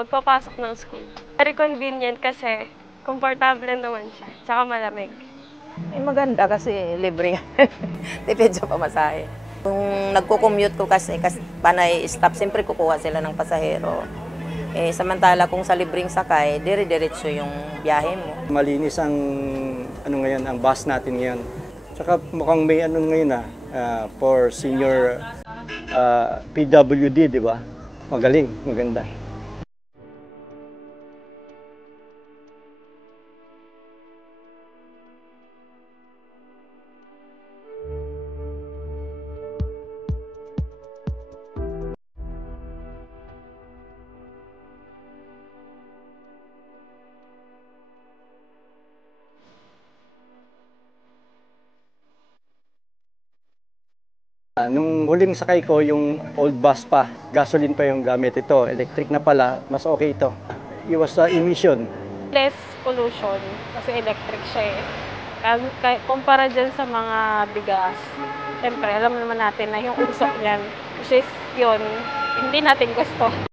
pagpapasok ng school. Very convenient kasi komportable naman siya, tsaka malamig. Maganda kasi libre nga. Tipid sa pamasahe. Kung nagko-commute ko kasi panay stop, siyempre kukuha sila ng pasahero. Samantala kung sa libreng sakay, dire-diretso yung biyahe mo. Malinis ang ngayon, ang bus natin ngayon. Tsaka mukhang may ngayon for senior PWD, di ba? Magaling, maganda. Nung huling sakay ko, yung old bus pa, gasoline pa yung gamit. Ito, electric na pala, mas okay ito. Iwas sa emission. Less pollution kasi electric siya eh. Kumpara dyan sa mga bigas, siyempre alam naman natin na yung usok niyan, which is yun, hindi natin gusto.